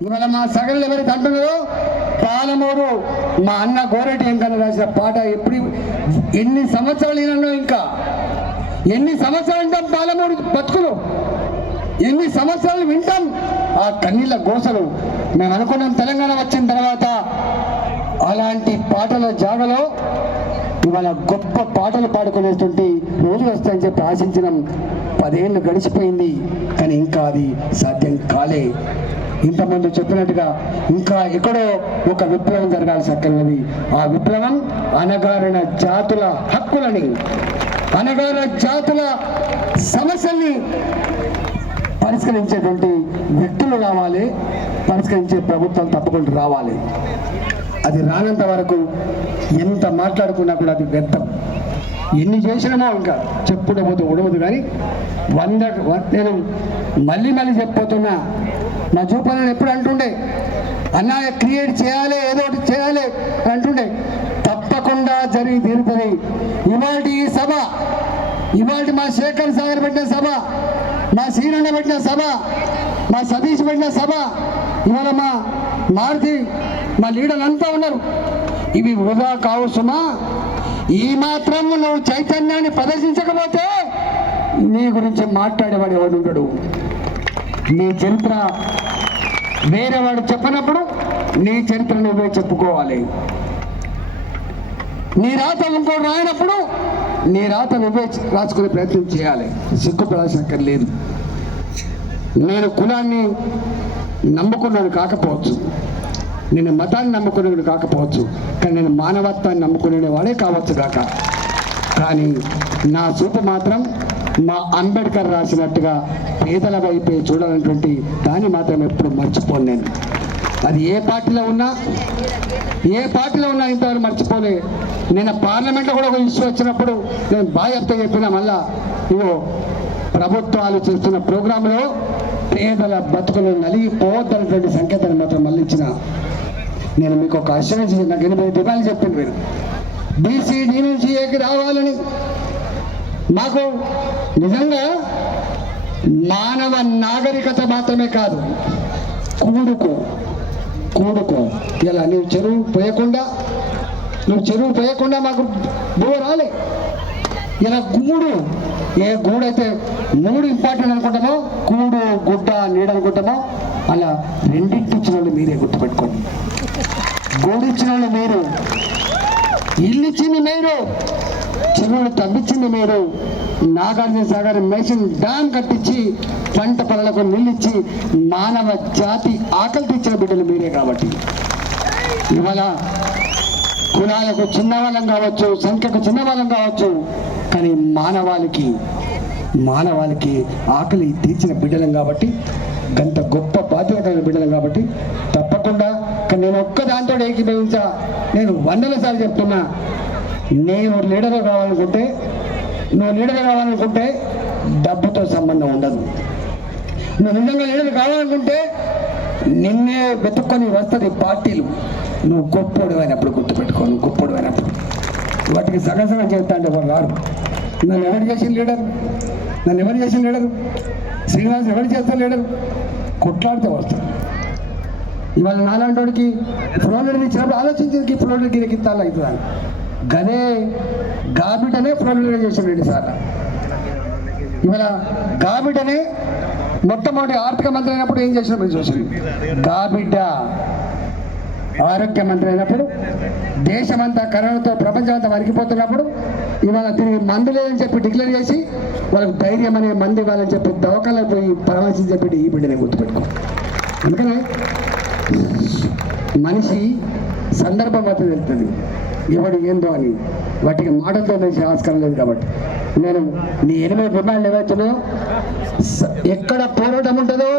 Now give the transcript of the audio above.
ఇవాళ మా సగలు ఎవరైతే అంటున్నారో పాలమూరు మా అన్న గోరెటి వెంకన్న రాసిన పాట ఎప్పుడు ఎన్ని సంవత్సరాలు వినో ఇంకా. ఎన్ని సంవత్సరాలు వింటాం పాలమూరు బతుకులు? ఎన్ని సంవత్సరాలు వింటాం? ఆ కన్నీళ్ళ గోసలు. మేము అనుకున్నాం తెలంగాణ వచ్చిన తర్వాత అలాంటి పాటల జాగలో ఇవాళ గొప్ప పాటలు పాడుకునేటువంటి రోజులు వస్తాయని చెప్పి ఆశించినాం. పదేళ్ళు గడిచిపోయింది కానీ ఇంకా అది సాధ్యం కాలే. ఇంతకుముందు చెప్పినట్టుగా ఇంకా ఎక్కడో ఒక విప్లవం జరగాల్సి అక్కర్లేదు ఆ విప్లవం అనగారిన జాతుల హక్కులని అనగారిన జాతుల సమస్యల్ని పరిష్కరించేటువంటి వ్యక్తులు రావాలి పరిష్కరించే ప్రభుత్వం తప్పకుండా రావాలి. అది రానంత వరకు ఎంత మాట్లాడుకున్నా కూడా అది వ్యర్థం. ఎన్ని చేసినామో ఇంకా చెప్పుకుంటూ ఉండవద్దు కానీ వంద నేను మళ్ళీ మళ్ళీ చెప్పిపోతున్నా నా చూపాలని ఎప్పుడు అంటుండే? అన్న క్రియేట్ చేయాలి ఏదో ఒకటి చేయాలి అని అంటుండే. తప్పకుండా జరిగి తీరుతుంది. ఇవాళ ఈ సభ ఇవాళ మా శేఖర్ సాగర్ పెట్టిన సభ మా శ్రీరంగ పెట్టిన సభ మా సతీష్ పెట్టిన సభ ఇవాళ మా మారుతి మా లీడర్లు అంతా ఉన్నారు. ఇవి వృధా కావు సుమా. ఈ మాత్రం నువ్వు చైతన్యాన్ని ప్రదర్శించకపోతే నీ గురించి మాట్లాడేవాడు ఎవడు ఉంటాడు నీ చరిత్ర వేరే వాడు చెప్పనప్పుడు నీ చరిత్ర నువ్వే చెప్పుకోవాలి. నీ రాత ఇంకోటి రాయనప్పుడు నీ రాత నువ్వే రాసుకునే ప్రయత్నం చేయాలి. సిగ్గుపడాల్సిన లేదు. నేను కులాన్ని నమ్ముకున్నాను కాకపోవచ్చు. నేను మతాన్ని నమ్ముకునేవాడు కాకపోవచ్చు. కానీ నేను మానవత్వాన్ని నమ్ముకునే వాడే కావచ్చు కాక కానీ నా చూపు మాత్రం మా అంబేద్కర్ రాసినట్టుగా పేదల వైపే చూడాలన్నటువంటి దాన్ని మాత్రం ఎప్పుడు మర్చిపోను నేను. అది ఏ పార్టీలో ఉన్నా ఏ పార్టీలో ఉన్నా ఇంతవరకు మర్చిపోలే. నేను పార్లమెంట్లో కూడా ఒక ఇష్యూ వచ్చినప్పుడు నేను బాధ్యత చెప్పిన మళ్ళా ఇవో ప్రభుత్వాలు చేస్తున్న ప్రోగ్రాంలో పేదల బతుకులు నలిగిపోవద్దన్నటువంటి సంకేతాన్ని మాత్రం మళ్ళీ ఇచ్చిన నేను మీకు ఒక అష్యూరెన్స్ నాకు ఎనభై డిమాండ్ చెప్పింది మీరు బీసీ నుంచి ఏకి రావాలని మాకు నిజంగా మానవ నాగరికత మాత్రమే కాదు కూడుకు. కూడుకో. ఇలా నువ్వు చెరువు పోయకుండా నువ్వు చెరువు పోయకుండా మాకు బువ రాలే. ఇలా గూడు ఏ గూడు అయితే మూడు ఇంపార్టెంట్ అనుకుంటామో కూడు గుడ్డ నీడ అనుకుంటామో అలా రెండింటి ఇచ్చిన వాళ్ళు మీరే గుర్తుపెట్టుకోండి. గూడు ఇచ్చిన వాళ్ళు మీరు. ఇల్లు ఇచ్చింది మీరు. చెరువులు తగ్గించింది మీరు. నాగార్జున సాగర్ మేషన్ డ్యామ్ కట్టించి పంట పొలాలకు నీళ్ళిచ్చి మానవ జాతి ఆకలి తెచ్చిన బిడ్డలు మీరే కాబట్టి. ఇవాళ కులాలకు చిన్నవాళ్ళం కావచ్చు సంఖ్యకు చిన్నవాళ్ళం కావచ్చు కానీ మానవాళికి మానవాళికి ఆకలి తీర్చిన బిడ్డలం కాబట్టి గంత గొప్ప బాధ్యత కలిగిన బిడ్డలం కాబట్టి తప్పకుండా కానీ నేను ఒక్క దాంతో ఏకీభవించా నేను వందల సార్లు చెప్తున్నా నేను లీడర్ కావాలనుకుంటే నువ్వు లీడర్ కావాలనుకుంటే డబ్బుతో సంబంధం ఉండదు. నువ్వు నిజంగా లీడర్ కావాలనుకుంటే నిన్నే వెతుక్కొని వస్తుంది పార్టీలు. నువ్వు గొప్పోడు అయినప్పుడు గుర్తుపెట్టుకో నువ్వు గొప్పోడు అయినప్పుడు వాటికి సగం సగం చేస్తా అంటే ఎవరు రారు. నన్ను ఎవరు చేసిన లీడర్? నన్ను ఎవరు చేసిన లీడర్? శ్రీనివాస్ ఎవరు చేస్తారు లీడర్? కొట్లాడితే వస్తాడు ఇవాళ నాలాంటి వాడికి ఫ్లోర్ ఇచ్చినప్పుడు ఆలోచించేది ఫ్లోర్ గిరికి ఇత్తాలు అవుతుందని గదే గాబిటనే ఫ్లోలర్ చేసిన సార్. ఇవాళ గాబిటనే మొట్టమొదటి ఆర్థిక మంత్రి అయినప్పుడు ఏం చేసిన మీరు చూసింది గాబిడ్డ ఆరోగ్య మంత్రి అయినప్పుడు దేశమంతా కరోనాతో ప్రపంచమంతా వరికిపోతున్నప్పుడు ఇవాళ తిరిగి మందు లేదని చెప్పి డిక్లేర్ చేసి వాళ్ళకు ధైర్యం అనే మంది ఇవ్వాలని చెప్పి దవకాలకు పోయి పరామర్శించి చెప్పి ఈ బిడ్డనే గుర్తుపెట్టుకో అందుకనే మనిషి సందర్భం మాత్రం వెళ్తుంది. ఎవడు ఏందో అని. వాటికి మాటలతో తెలిసే ఆస్కారం లేదు కాబట్టి. నేను నీ ఎనిమిది డిమాండ్లు ఏవైతున్నాయో ఎక్కడ పోరాటం ఉంటుందో